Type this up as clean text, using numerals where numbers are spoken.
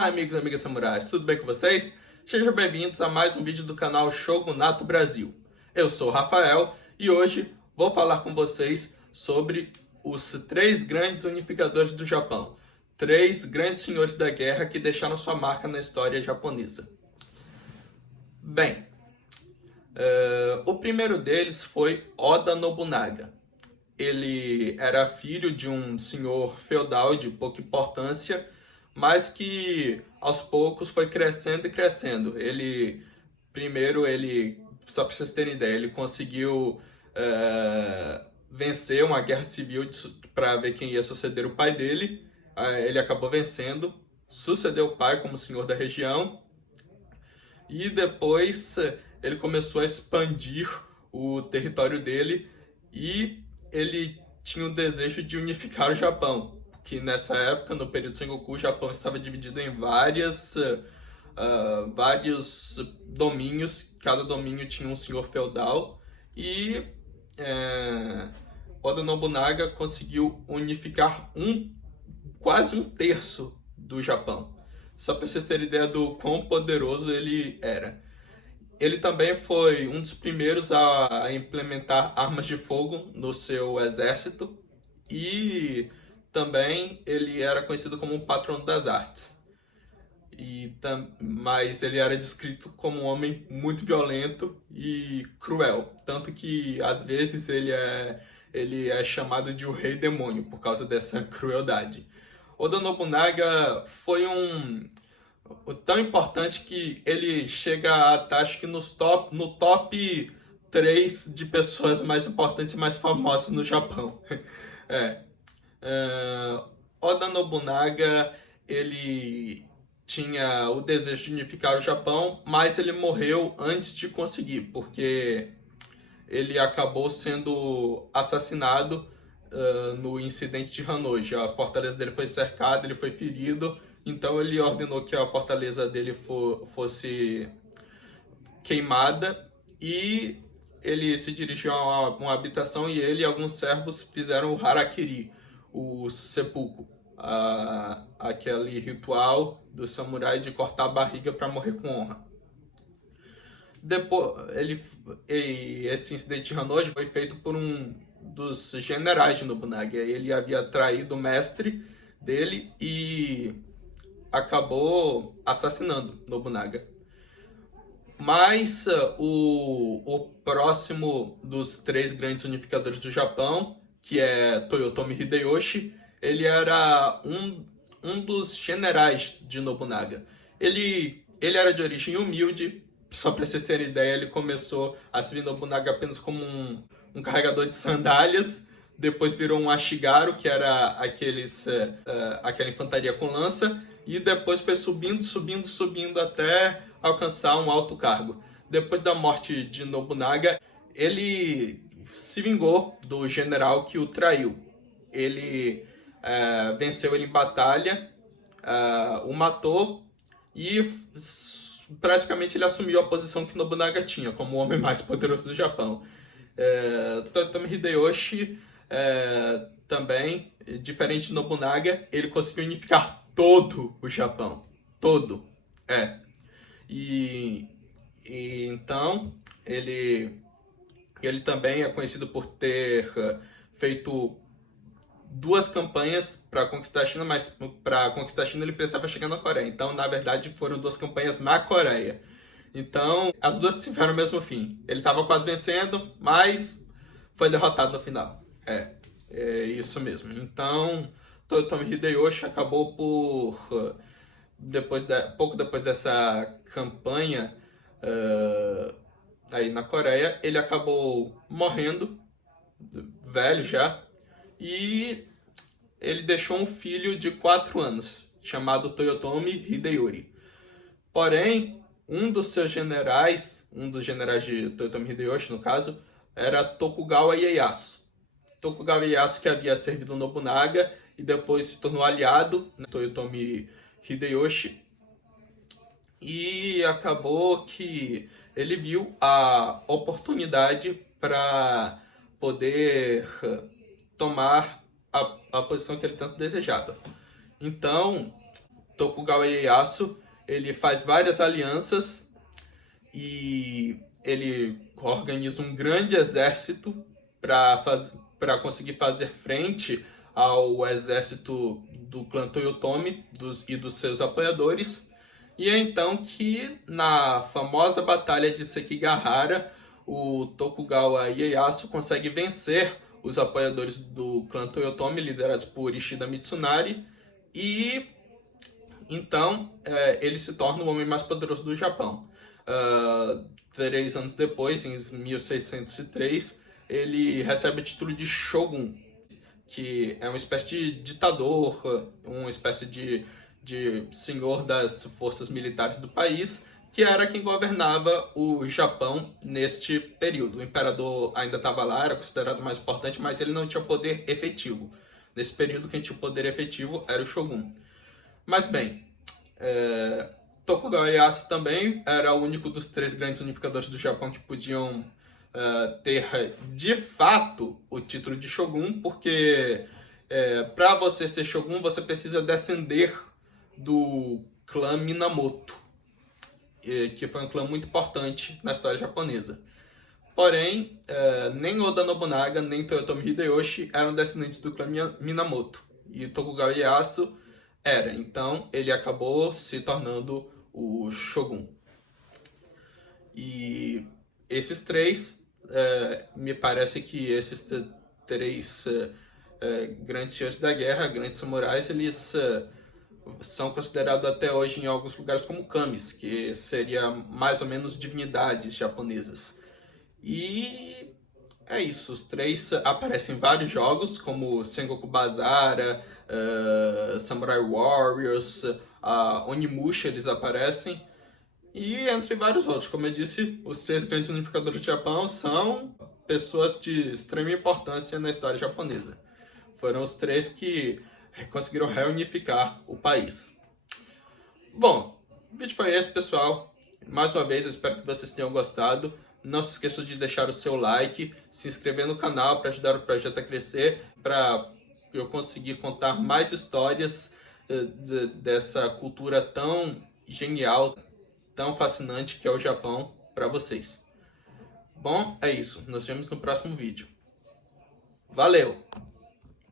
Amigos e amigas samurais, tudo bem com vocês? Sejam bem-vindos a mais um vídeo do canal Shogunato Brasil. Eu sou o Rafael e hoje vou falar com vocês sobre os três grandes unificadores do Japão. Três grandes senhores da guerra que deixaram sua marca na história japonesa. Bem, o primeiro deles foi Oda Nobunaga. Ele era filho de um senhor feudal de pouca importância, mas que aos poucos foi crescendo e crescendo. Só para vocês terem ideia, ele conseguiu vencer uma guerra civil para ver quem ia suceder o pai dele. Ele acabou vencendo, sucedeu o pai como senhor da região, e depois ele começou a expandir o território dele e ele tinha o desejo de unificar o Japão, que nessa época, no período Sengoku, o Japão estava dividido em vários domínios, cada domínio tinha um senhor feudal, e Oda Nobunaga conseguiu unificar quase um terço do Japão. Só para vocês terem ideia do quão poderoso ele era. Ele também foi um dos primeiros a implementar armas de fogo no seu exército e também ele era conhecido como um patrono das artes. Mas ele era descrito como um homem muito violento e cruel, tanto que às vezes ele é chamado de o Rei Demônio por causa dessa crueldade. Oda Nobunaga foi tão importante que ele chega a estar, acho que no top 3 de pessoas mais importantes e mais famosas no Japão. Oda Nobunaga, ele tinha o desejo de unificar o Japão, mas ele morreu antes de conseguir, porque ele acabou sendo assassinado no incidente de Hanoji. A fortaleza dele foi cercada, ele foi ferido, então ele ordenou que a fortaleza dele fosse queimada e ele se dirigiu a uma habitação e ele e alguns servos fizeram o harakiri, o seppuku, aquele ritual do samurai de cortar a barriga para morrer com honra. Esse incidente de Hanoji foi feito por um dos generais de Nobunaga. Ele havia traído o mestre dele e acabou assassinando Nobunaga. Mas o próximo dos três grandes unificadores do Japão, que é Toyotomi Hideyoshi, ele era um dos generais de Nobunaga. Ele era de origem humilde. Só para vocês terem ideia, ele começou a servir Nobunaga apenas como um carregador de sandálias, depois virou um ashigaru, que era aquela infantaria com lança, e depois foi subindo até alcançar um alto cargo. Depois da morte de Nobunaga, ele se vingou do general que o traiu. Ele venceu ele em batalha, o matou e praticamente ele assumiu a posição que Nobunaga tinha como o homem mais poderoso do Japão. Toyotomi Hideyoshi também, diferente de Nobunaga, ele conseguiu unificar todo o Japão. Todo. Então, ele também é conhecido por ter feito duas campanhas para conquistar a China, mas para conquistar a China ele precisava chegar na Coreia. Então, na verdade, foram duas campanhas na Coreia. Então, as duas tiveram o mesmo fim. Ele estava quase vencendo, mas foi derrotado no final. É isso mesmo. Então, Toyotomi Hideyoshi acabou pouco depois dessa campanha aí na Coreia, ele acabou morrendo, velho já, e ele deixou um filho de 4 anos, chamado Toyotomi Hideyori. Porém, um dos generais de Toyotomi Hideyoshi, no caso, era Tokugawa Ieyasu. Tokugawa Ieyasu, que havia servido Nobunaga e depois se tornou aliado de Toyotomi Hideyoshi. E acabou que ele viu a oportunidade para poder tomar a posição que ele tanto desejava. Então, Tokugawa Ieyasu, ele faz várias alianças e ele organiza um grande exército para conseguir fazer frente ao exército do clã Toyotomi e dos seus apoiadores. E é então que, na famosa batalha de Sekigahara, o Tokugawa Ieyasu consegue vencer os apoiadores do clã Toyotomi, liderados por Ishida Mitsunari, e então ele se torna o homem mais poderoso do Japão. 3 anos depois, em 1603, ele recebe o título de Shogun, que é uma espécie de ditador, uma espécie de senhor das forças militares do país, que era quem governava o Japão neste período. O imperador ainda estava lá, era considerado mais importante, mas ele não tinha poder efetivo. Nesse período, quem tinha poder efetivo era o Shogun. Mas bem, Tokugawa Ieyasu também era o único dos 3 grandes unificadores do Japão que podiam ter de fato o título de Shogun, porque para você ser Shogun você precisa descender do clã Minamoto, que foi um clã muito importante na história japonesa. Porém, nem Oda Nobunaga nem Toyotomi Hideyoshi eram descendentes do clã Minamoto, e Tokugawa Ieyasu era, então ele acabou se tornando o Shogun. E esses 3, me parece que esses 3 grandes senhores da guerra, grandes samurais, eles são considerados até hoje em alguns lugares como kamis, que seria mais ou menos divindades japonesas. E é isso, os 3 aparecem em vários jogos, como Sengoku Basara, Samurai Warriors, Onimusha, eles aparecem. E entre vários outros, como eu disse, os 3 grandes unificadores do Japão são pessoas de extrema importância na história japonesa. Foram os 3 que conseguiram reunificar o país. Bom, o vídeo foi esse, pessoal. Mais uma vez, eu espero que vocês tenham gostado. Não se esqueçam de deixar o seu like, se inscrever no canal para ajudar o projeto a crescer, para eu conseguir contar mais histórias dessa cultura tão genial, tão fascinante que é o Japão para vocês. Bom, é isso. Nos vemos no próximo vídeo. Valeu!